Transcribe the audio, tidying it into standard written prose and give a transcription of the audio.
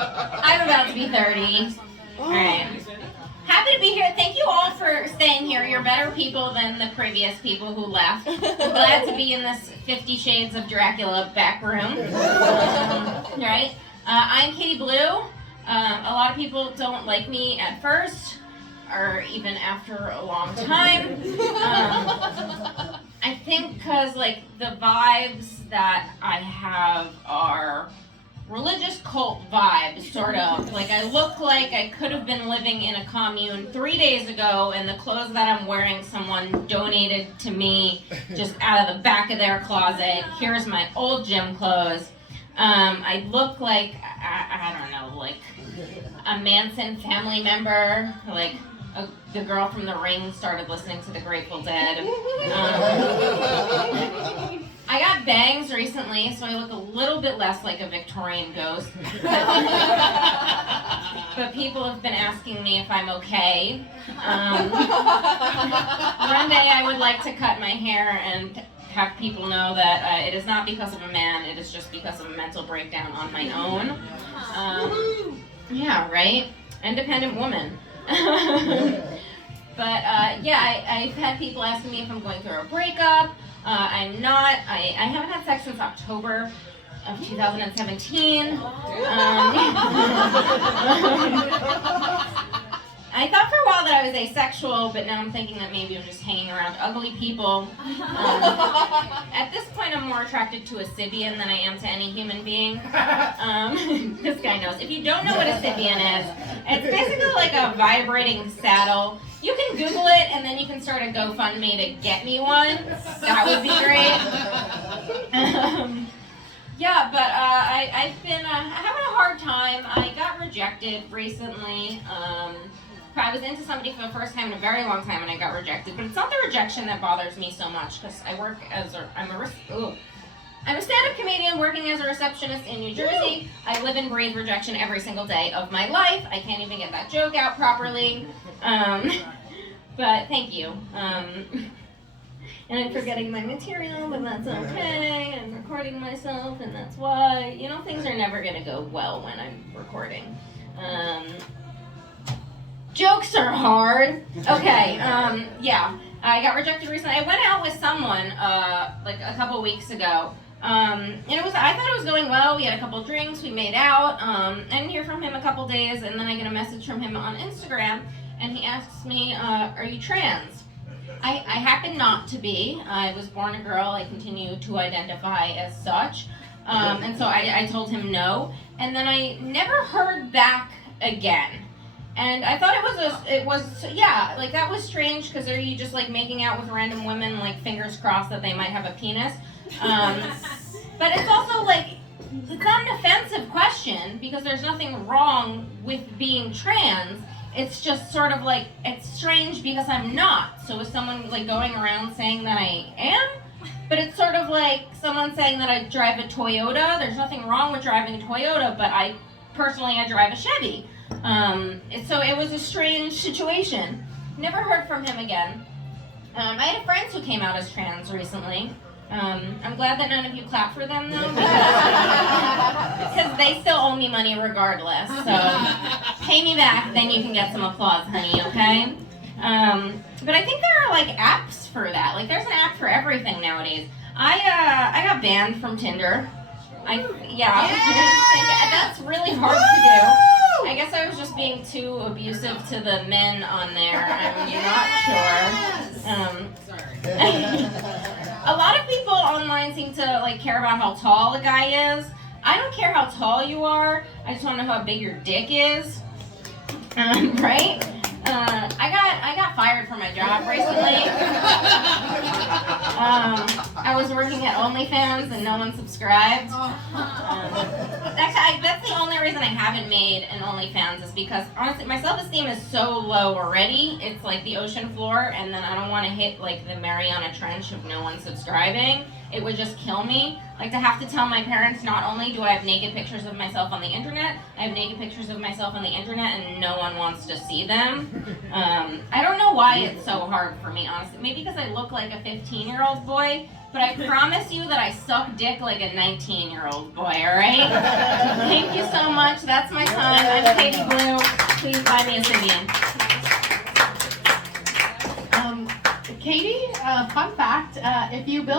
I'm about to be 30. All right. Happy to be here. Thank you all for staying here. You're better people than the previous people who left. I'm glad to be in this 50 Shades of Dracula back room. Right? I'm Katie Blue. A lot of people don't like me at first, or even after a long time. I think because like the vibes that I have are religious cult vibes, sort of. Like I look like I could have been living in a commune 3 days ago, and the clothes that I'm wearing someone donated to me just out of the back of their closet. Here's my old gym clothes. I look like, I don't know, like a Manson family member, like the girl from The Ring started listening to the Grateful Dead. I got bangs recently, so I look a little bit less like a Victorian ghost. But people have been asking me if I'm okay. One day I would like to cut my hair and have people know that it is not because of a man, it is just because of a mental breakdown on my own. Yeah, right? Independent woman. But I've had people asking me if I'm going through a breakup. I'm not. I haven't had sex since October of 2017. I thought for a while that I was asexual, but now I'm thinking that maybe I'm just hanging around ugly people. At this point, I'm more attracted to a Sibian than I am to any human being. This guy knows. If you don't know what a Sibian is, it's basically like a vibrating saddle. You can Google it, and then you can start a GoFundMe to get me one. That would be great. I've been having a hard time. I got rejected recently. I was into somebody for the first time in a very long time, and I got rejected. But it's not the rejection that bothers me so much, because I'm a stand-up comedian working as a receptionist in New Jersey. I live and breathe rejection every single day of my life. I can't even get that joke out properly. But thank you. And I'm forgetting my material, but that's okay. I'm recording myself, and that's why. You know, things are never going to go well when I'm recording. Jokes are hard. Okay, I got rejected recently. I went out with someone, like a couple weeks ago. And I thought it was going well. We had a couple drinks, we made out. I didn't hear from him a couple days, and then I get a message from him on Instagram, and he asks me, are you trans? I happen not to be. I was born a girl. I continue to identify as such. And so I told him no, and then I never heard back again. And I thought that was strange, because are you just like making out with random women, like fingers crossed that they might have a penis? But it's also like, it's not an offensive question, because there's nothing wrong with being trans. It's just sort of like, it's strange because I'm not. So is someone like going around saying that I am? But it's sort of like someone saying that I drive a Toyota. There's nothing wrong with driving a Toyota, but I drive a Chevy. So it was a strange situation. Never heard from him again. I had friends who came out as trans recently. I'm glad that none of you clapped for them, though, because they still owe me money regardless. So pay me back, then you can get some applause, honey, okay? But I think there are like apps for that. Like there's an app for everything nowadays. I got banned from Tinder. That's really hard to do. I guess I was just being too abusive to the men on there. I'm not sure. A lot of people online seem to like care about how tall a guy is. I don't care how tall you are. I just want to know how big your dick is. Right? I got fired from my job recently. I was working at OnlyFans and no one subscribed. That's the only reason I haven't made an OnlyFans, is because honestly my self-esteem is so low already. It's like the ocean floor, and then I don't want to hit like the Mariana Trench of no one subscribing. It would just kill me. Like to have to tell my parents, not only do I have naked pictures of myself on the internet, I have naked pictures of myself on the internet and no one wants to see them. I don't know why it's so hard for me, honestly. Maybe because I look like a 15-year-old boy, but I promise you that I suck dick like a 19-year-old boy, alright? Thank you so much. That's my time. I'm Katie Blue. Please buy me a Sybian. Katie, fun fact, if you build